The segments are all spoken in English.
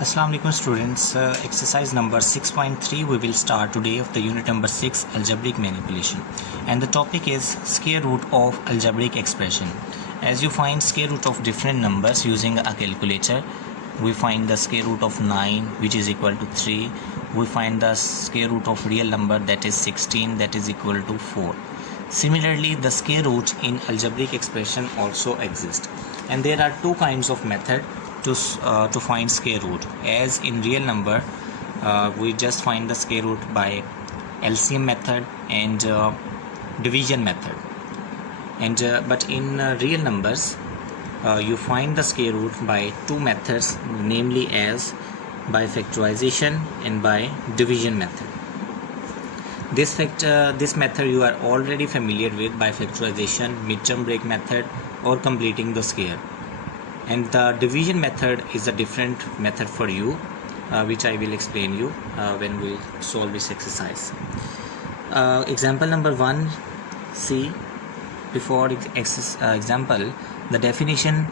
Assalamu alaikum students. Exercise number 6.3 we will start today of the unit number 6 algebraic manipulation, and the topic is square root of algebraic expression. As you find square root of different numbers using a calculator, we find the square root of 9 which is equal to 3. We find the square root of real number, that is 16, that is equal to 4. Similarly, the square root in algebraic expression also exists, and there are two kinds of method to find square root. As in real number, we just find the square root by LCM method and division method, and but in real numbers you find the square root by two methods, namely as by factorization and by division method. This method you are already familiar with by factorization, midterm break method, or completing the square. And the division method is a different method for you, which I will explain you when we solve this exercise. Example number 1, see before example the definition.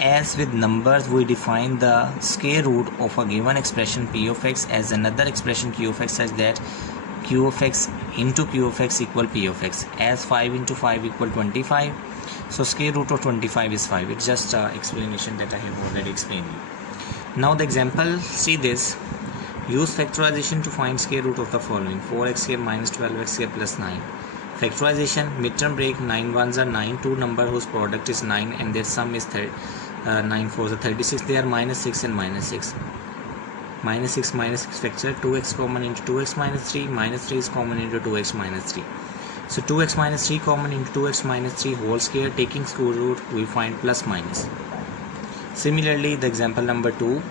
As with numbers, we define the square root of a given expression p of x as another expression q of x, such that q of x into q of x equal p of x. As 5 into 5 equal 25, so square root of 25 is 5. It's just an explanation that I have already explained you. Now the example, see this. Use factorization to find square root of the following: 4x square minus 12x square plus 9. Factorization, midterm break, 9 ones are 9, two number whose product is 9 and their sum is 9 fours are 36. They are minus 6 and minus 6. Minus 6 minus 6 factor, 2x common into 2x minus 3, minus 3 is common into 2x minus 3. So 2x minus 3 common into 2x minus 3 whole square. Taking square root, we find plus minus. Similarly, the example number 2.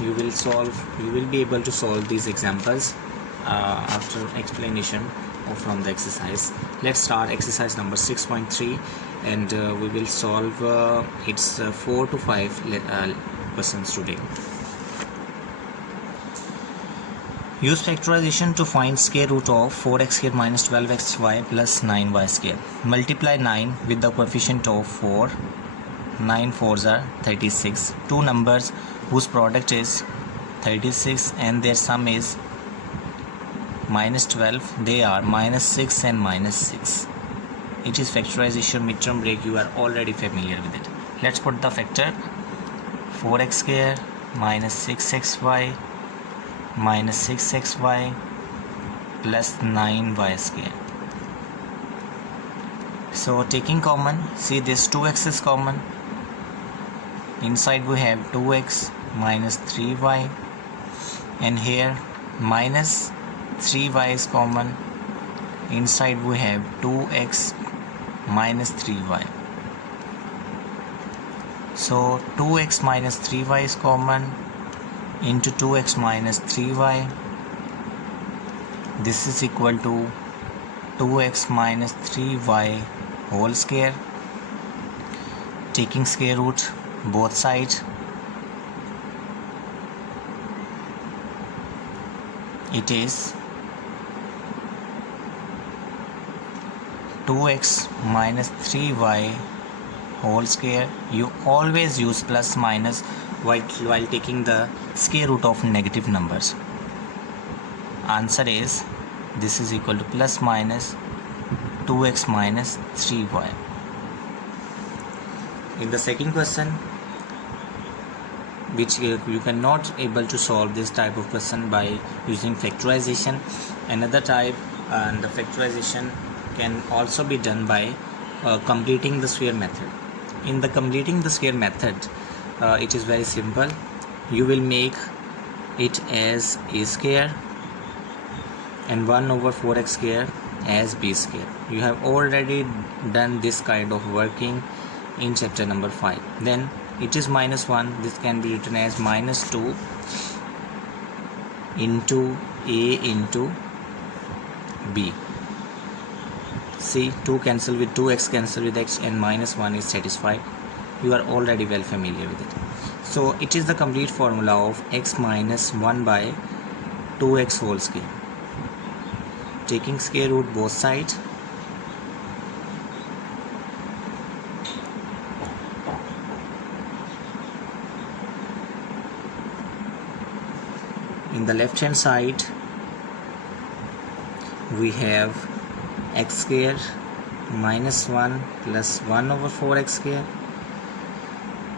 You will be able to solve these examples after explanation or from the exercise. Let's start exercise number 6.3, and we will solve its 4 to 5 questions today. Use factorization to find square root of 4x square minus 12xy plus 9y square. Multiply 9 with the coefficient of 4. 9 fours are 36. Two numbers whose product is 36 and their sum is minus 12. They are minus 6 and minus 6. It is factorization, midterm break. You are already familiar with it. Let's put the factor. 4x square minus 6xy minus 6xy plus 9y square. So taking common, see this 2x is common. Inside we have 2x minus 3y, and here minus 3y is common. Inside we have 2x minus 3y. So 2x minus 3y is common into 2x minus 3y. This is equal to 2x minus 3y whole square. Taking square root both sides, it is 2x minus 3y whole square. You always use plus minus while taking the square root of negative numbers. Answer is, this is equal to plus minus 2x minus 3y. In the second question, which you cannot able to solve this type of question by using factorization. Another type, and the factorization can also be done by completing the square method. In the completing the square method, it is very simple. You will make it as a square and 1 over 4x square as b square. You have already done this kind of working in chapter number 5. Then it is minus 1. This can be written as minus 2 into a into b. See, 2 cancel with 2x, cancel with x, and minus 1 is satisfied. You are already well familiar with it. So it is the complete formula of x minus 1 by 2x whole square. taking square root both sides, In the left hand side we have x square minus 1 plus 1 over 4x square.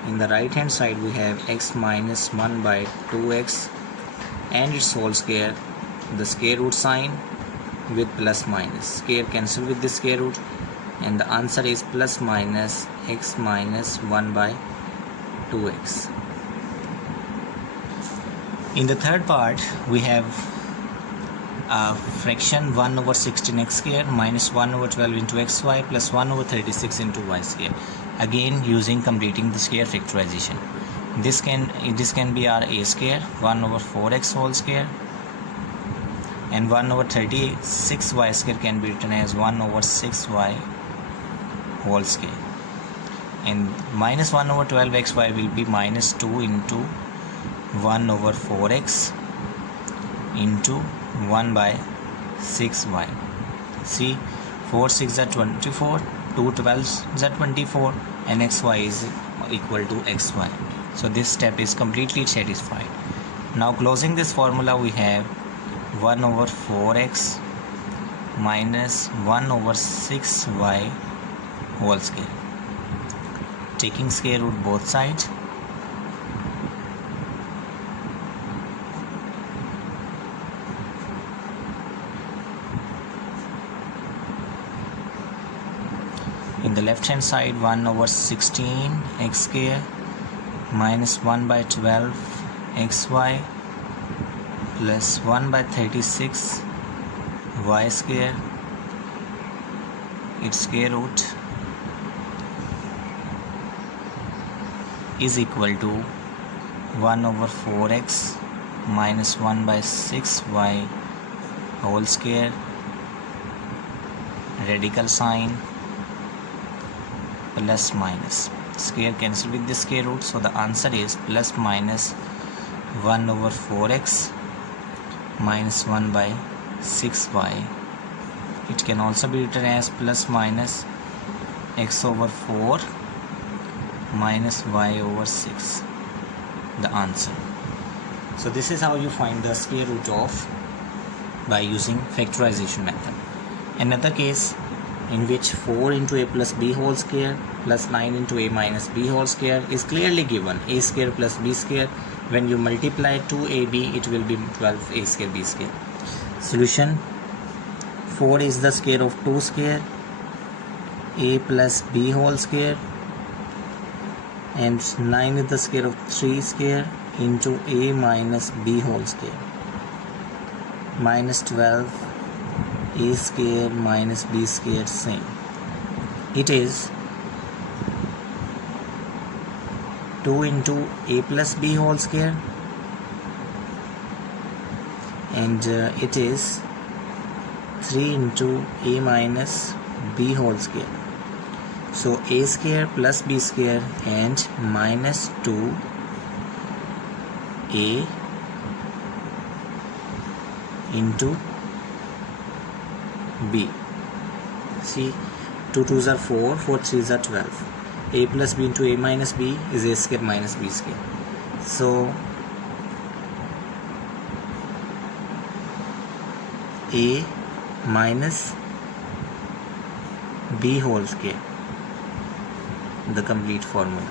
In the right hand side we have x minus 1 by 2x and its whole square, the square root sign with plus minus. Square cancel with the square root, and the answer is plus minus x minus 1 by 2x. In the third part we have a fraction 1 over 16x square minus 1 over 12 into xy plus 1 over 36 into y square. Again using completing the square factorization. This can be our a square 1 over 4x whole square, and 1 over 36y square can be written as 1 over 6y whole square, and minus 1 over 12xy will be minus 2 into 1 over 4x into 1 by 6y. See, 4 6 are 24, 2 12s are 24, and xy is equal to xy. So this step is completely satisfied. Now closing this formula we have 1 over 4x minus 1 over 6y whole square. Taking square root both sides, in the left hand side 1 over 16 x square minus 1 by 12 xy plus 1 by 36 y square, its square root is equal to 1 over 4x minus 1 by 6y whole square, radical sign plus minus. Square cancel with the square root, so the answer is plus minus 1 over 4x minus 1 by 6y. It can also be written as plus minus x over 4 minus y over 6, the answer. So this is how you find the square root of by using factorization method. Another case in which 4 into a plus b whole square plus 9 into a minus b whole square is clearly given a square plus b square. When you multiply 2ab, it will be 12a square b square. Solution: 4 is the square of 2 square, a plus b whole square, and 9 is the square of 3 square into a minus b whole square, minus 12 a square minus b square same. It is 2 into a plus b whole square, and it is 3 into a minus b whole square. So a square plus b square and minus 2a into b. See, 2 2s are 4, 4 3s are 12. A plus b into a minus b is a square minus b square. So a minus b whole square, the complete formula.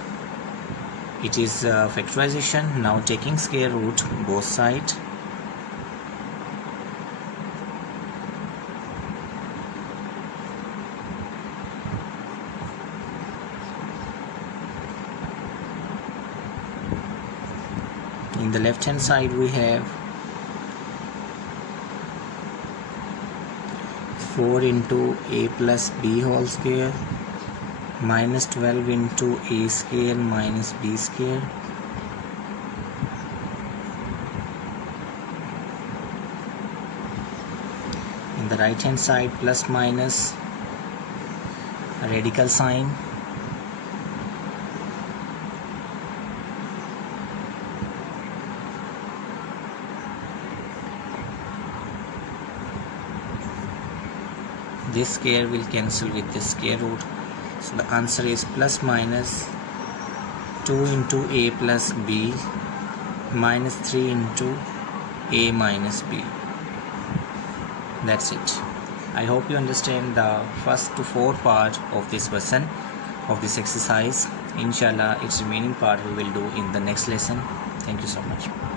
It is factorization. Now taking square root both sides, in the left hand side we have 4 into a plus b whole square minus 12 into a square minus b square, in the right hand side plus minus, a radical sign, this square will cancel with this square root, so the answer is plus minus 2 into a plus b minus 3 into a minus b. That's it. I hope you understand the first to fourth part of this lesson, of this exercise. Inshallah, its remaining part we will do in the next lesson. Thank you so much.